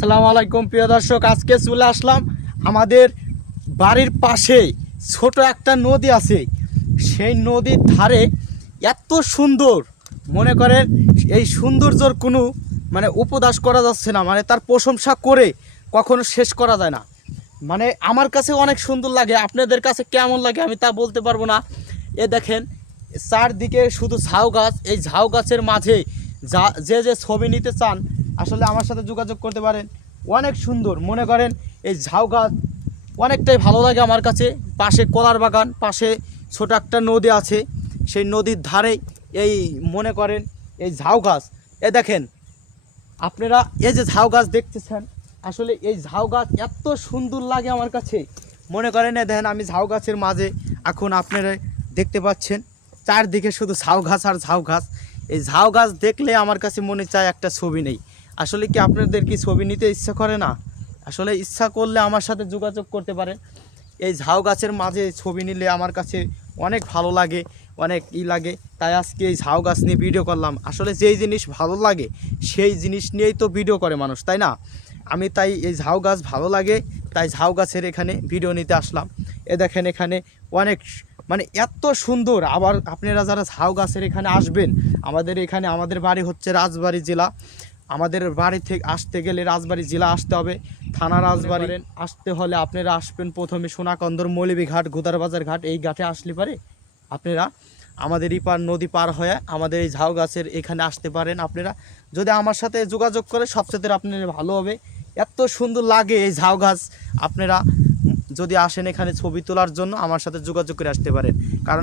আসসালামু আলাইকুম প্রিয় দর্শক, আজকে চলে আসলাম আমাদের বাড়ির পাশে ছোট একটা নদী আছে। সেই নদীর ধারে এত সুন্দর, মনে করেন এই সৌন্দর্যর কোনো উপদাস করা যাচ্ছে না, তার প্রশংসা করে কখনো শেষ করা যায় না। আমার কাছে অনেক সুন্দর লাগে, আপনাদের কাছে কেমন লাগে আমি তা বলতে পারবো না। এ দেখেন চারদিকে শুধু ঝাউ গাছ, এই ঝাউ গাছের মাঝে যে ছবি নিতে চান আসলে আমার সাথে যোগাযোগ করতে পারেন। অনেক সুন্দর, মনে করেন এই ঝাউ গাছ অনেকটাই ভালো লাগে আমার কাছে। পাশে কলার বাগান, পাশে ছোট একটা নদী আছে, সেই নদীর ধারে এই মনে করেন এই ঝাউ গাছ। এ দেখেন আপনারা এই যে ঝাউ গাছ দেখতেছেন, আসলে এই ঝাউ গাছ এত সুন্দর লাগে আমার কাছে। মনে করেন এ দেখেন আমি ঝাউ গাছের মাঝে, এখন আপনারা দেখতে পাচ্ছেন চারদিকে শুধু ঝাউ গাছ আর ঝাউ গাছ। এই ঝাউ গাছ দেখলে আমার কাছে মনে চায় একটা ছবি নেই। আসলে কি আপনাদের কি ছবি নিতে ইচ্ছা করে না? আসলে ইচ্ছা করলে আমার সাথে যোগাযোগ করতে পারেন। এই ঝাউ গাছের মাঝে ছবি নিলে আমার কাছে অনেক ভালো লাগে, অনেক লাগে। তাই আজকে এই ঝাউ গাছ নিয়ে ভিডিও করলাম। আসলে যেই জিনিস ভালো লাগে সেই জিনিস নিয়েই তো ভিডিও করে মানুষ, তাই না? আমি তাই এই ঝাউ গাছ ভালো লাগে, তাই ঝাউ গাছের এখানে ভিডিও নিতে আসলাম। এ দেখেন এখানে অনেক এত সুন্দর। আবার আপনারা যারা ঝাউ গাছের এখানে আসবেন, আমাদের বাড়ি হচ্ছে রাজবাড়ী জেলা। আমাদের বাড়ি থেকে আসতে গেলে রাজবাড়ী জেলা আসতে হবে, থানা রাজবাড়ী। আসতে হলে আপনারা আসবেন প্রথমে সোনাকন্দর মৌলভীঘাট, গোদারবাজার ঘাট, এই ঘাটে আসলে পারে আপনারা আমাদের এই পার নদী পার হয়ে আমাদের এই ঝাউ গাছের এখানে আসতে পারেন। আপনারা যদি আমার সাথে যোগাযোগ করে সবচেয়ে আপনার ভালো হবে। এত সুন্দর লাগে এই ঝাউ গাছ। আপনারা যদি আসেন এখানে ছবি তোলার জন্য আমার সাথে যোগাযোগ করে আসতে পারেন, কারণ